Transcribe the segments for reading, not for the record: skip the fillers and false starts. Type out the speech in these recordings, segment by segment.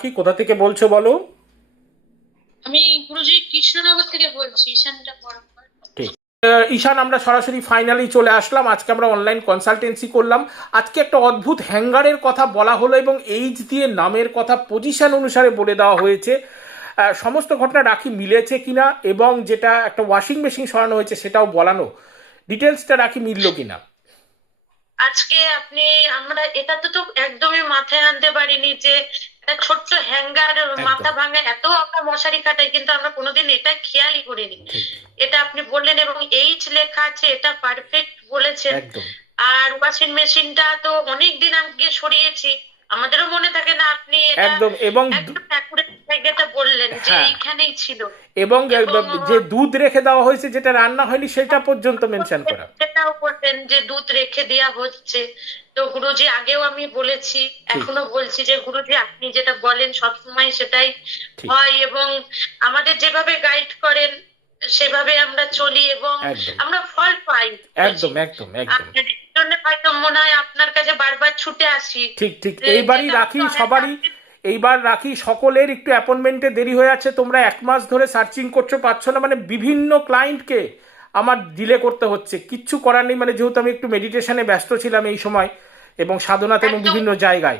কি কোথা থেকে বলছো বলো? আমি গুরুজি কৃষ্ণনগর থেকে বলছি, ঈশানটা বরাবর। ঠিক। ঈশান, আমরা সরাসরি ফাইনালি চলে আসলাম। আজকে আমরা অনলাইন কনসালটেন্সি করলাম। আজকে একটা অদ্ভুত হ্যাঙ্গারের কথা বলা হলো এবং এইচ দিয়ে নামের কথা পজিশন অনুসারে বলে দেওয়া হয়েছে। সমস্ত ঘটনা রাখি মিলেছে কিনা এবং যেটা একটা ওয়াশিং মেশিন সরানো হয়েছে সেটাও বলানো, ডিটেলসটা রাখি মিলল কিনা। আজকে আপনি, আমরা এটা তো একদমই মাথায় আনতে পারিনি যে একটা ছোট্ট হ্যাঙ্গার একদম মাথা ভাঙা, এত আমরা মশারি খাটাই কিন্তু আমরা কোনোদিন এটা খেয়ালই করিনি। ঠিক। এটা আপনি বললেন এবং এইচ লেখা আছে, এটা পারফেক্ট বলেছেন। একদম আর ওয়াশিং মেশিনটা তো অনেক দিন আগে সরিয়েছি, আমাদেরও মনে থাকে না। আপনি এটা একদম এবং একদম অ্যাকুরেট জায়গাটা বললেন যে হ্যাঁ, এইখানেই ছিল। এবং এবং যে দুধ রেখে দেওয়া হয়েছে যেটা রান্না হয়নি সেটা পর্যন্ত মেনশন করা। সেটাও বললেন যে দুধ রেখে দেওয়া হচ্ছে। তো গুরুজি, আগেও আমি বলেছি, ঠিক এখনো বলছি যে গুরুজি আপনি যেটা বলেন সবসময় সেটাই ঠিক। হয়, এবং আমাদের যেভাবে গাইড করেন সেভাবে আমরা চলি এবং একদম আমরা ফল পাই গুরুজি। একদম একদম একদম। আপনার জন্য হয়তো মনে হয় আপনার কাছে বারবার ছুটে আসি, ঠিক ঠিক। যে এইবারই যেটা রাখি হয়তো অনেকটা সবারই, এইবার রাখি সকলের একটু অ্যাপয়েন্টমেন্টে দেরি হয়ে আছে। তোমরা 1 মাস ধরে সার্চিং করছো, পাচ্ছ না, মানে বিভিন্ন ক্লায়েন্টকে আমার ডিলে করতে হচ্ছে। কিচ্ছু করার নেই, মানে যেহেতু আমি একটু মেডিটেশনে ব্যস্ত ছিলাম এই সময় এবং সাধনাতে এবং একদম বিভিন্ন জায়গায়।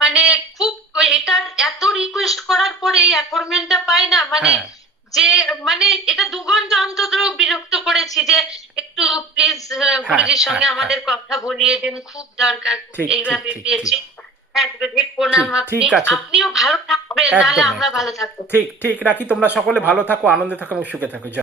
মানে খুব এটা এত রিকোয়েস্ট করার পরে এই অ্যাপয়েন্টমেন্টটা পাই না, মানে হ্যাঁ যে মানে এটা 2 ঘন্টা অন্তত বিরক্ত করেছি যে একটু প্লিজ হ্যাঁ গুরুজির হ্যাঁ সঙ্গে হ্যাঁ। আমাদের কথা বলিয়ে দিন, খুব দরকার, খুব ঠিক ঠিক এইভাবে ঠিক ঠিক। পেয়েছি। হ্যাঁ গুরুজি, প্রণাম। ঠিক আপনি ঠিক আছে। আপনিও ভালো থাকবেন, নাহলে একদম আমরা একদম। ভালো থাকবো। ঠিক ঠিক রাখি, তোমরা সকলে ভালো থাকো, আনন্দে থাকো এবং সুখে থাকো।